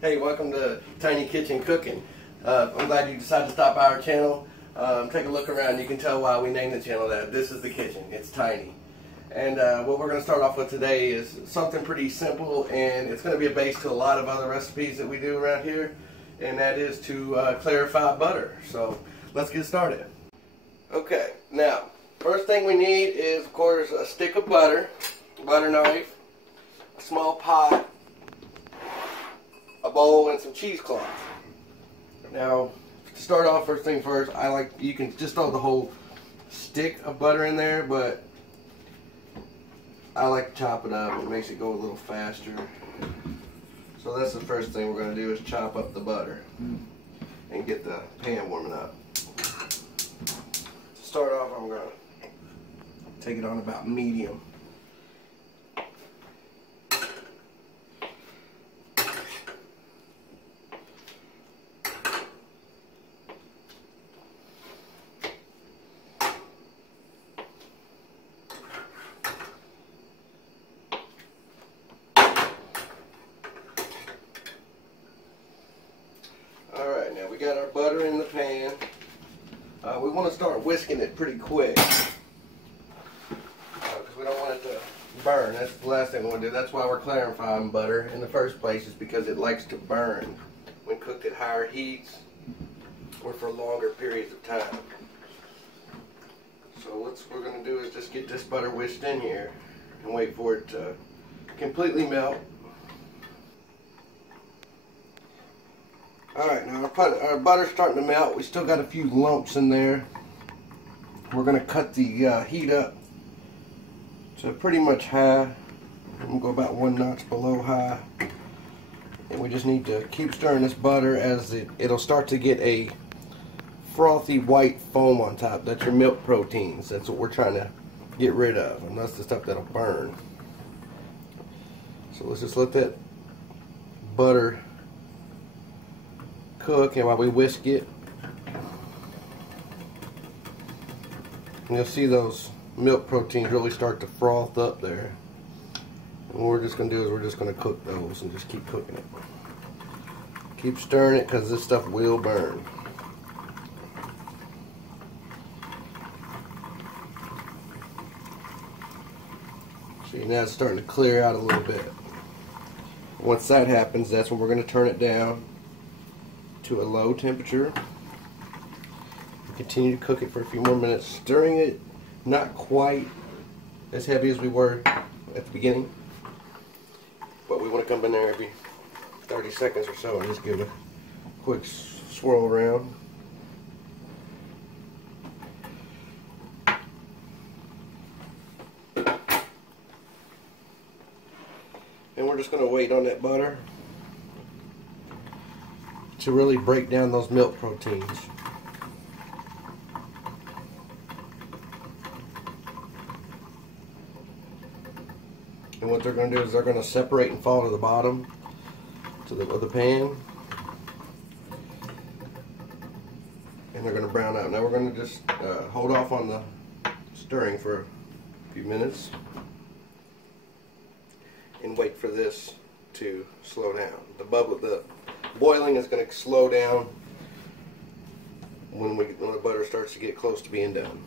Hey, welcome to Tiny Kitchen Cooking. I'm glad you decided to stop by our channel. Take a look around. You can tell why we named the channel that. This is the kitchen. It's tiny. And what we're going to start off with today is something pretty simple, and it's going to be a base to a lot of other recipes that we do around here, and that is to clarify butter. So let's get started. Okay, now first thing we need is, of course, a stick of butter, butter knife, a small pot, a bowl, and some cheesecloth. Now, to start off, first thing first, you can just throw the whole stick of butter in there, but I like to chop it up. It makes it go a little faster. So that's the first thing we're going to do, is chop up the butter and get the pan warming up. To start off, I'm going to take it on about medium. Alright, now we got our butter in the pan. We want to start whisking it pretty quick because we don't want it to burn. That's the last thing we want to do. That's why we're clarifying butter in the first place, is because it likes to burn when cooked at higher heats or for longer periods of time. So what we're going to do is just get this butter whisked in here and wait for it to completely melt. Alright, now our butter's starting to melt. We still got a few lumps in there. We're going to cut the heat up to pretty much high. I'm going to go about 1 notch below high. And we just need to keep stirring this butter as it'll start to get a frothy white foam on top. That's your milk proteins. That's what we're trying to get rid of. And that's the stuff that'll burn. So let's just let that butter cook, and while we whisk it, and you'll see those milk proteins really start to froth up there. And what we're just going to do is we're just going to cook those and just keep cooking it. Keep stirring it because this stuff will burn. See, now it's starting to clear out a little bit. Once that happens, that's when we're going to turn it down to a low temperature. Continue to cook it for a few more minutes, stirring it not quite as heavy as we were at the beginning, but we want to come in there every 30 seconds or so and just give it a quick swirl around. And we're just going to wait on that butter to really break down those milk proteins. And what they're going to do is they're going to separate and fall to the bottom of the pan. And they're going to brown out. Now we're going to just hold off on the stirring for a few minutes and wait for this to slow down. The boiling is going to slow down when the butter starts to get close to being done.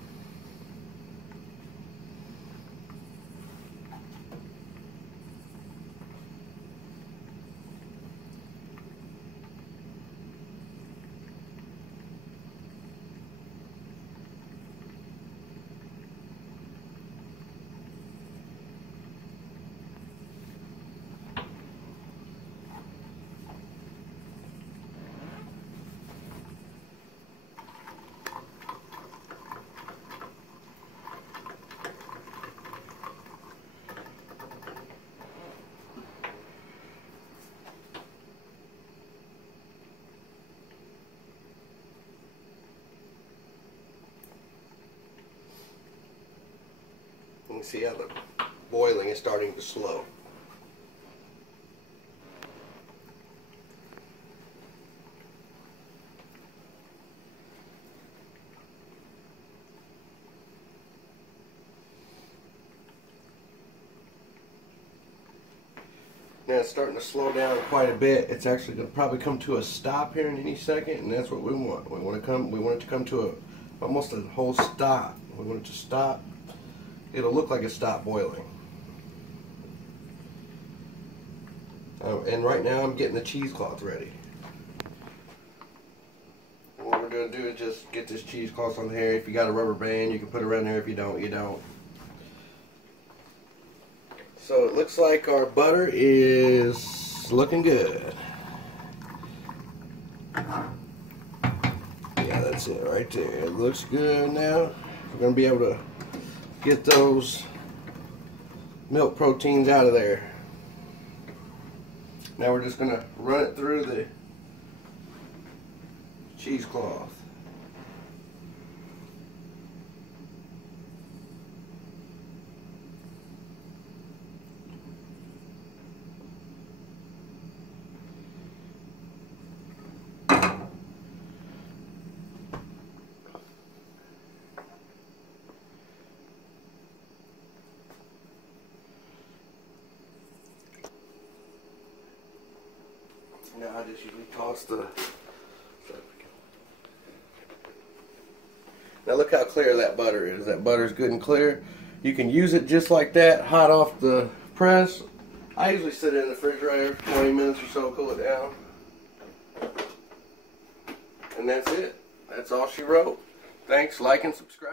You can see how the boiling is starting to slow. Now it's starting to slow down quite a bit. It's actually going to probably come to a stop here in any second, and that's what we want. We want it to come to almost a whole stop. We want it to stop. It'll look like it stopped boiling. And right now I'm getting the cheesecloth ready. And what we're going to do is just get this cheesecloth on there. If you got a rubber band, you can put it around there. If you don't, you don't. So it looks like our butter is looking good. Yeah, that's it right there. It looks good now. We're going to be able to get those milk proteins out of there. Now we're just going to run it through the cheesecloth. Now I just usually toss the... Now look how clear that butter is. That butter is good and clear. You can use it just like that, hot off the press. I usually sit it in the refrigerator for 20 minutes or so, cool it down. And that's it. That's all she wrote. Thanks, like and subscribe.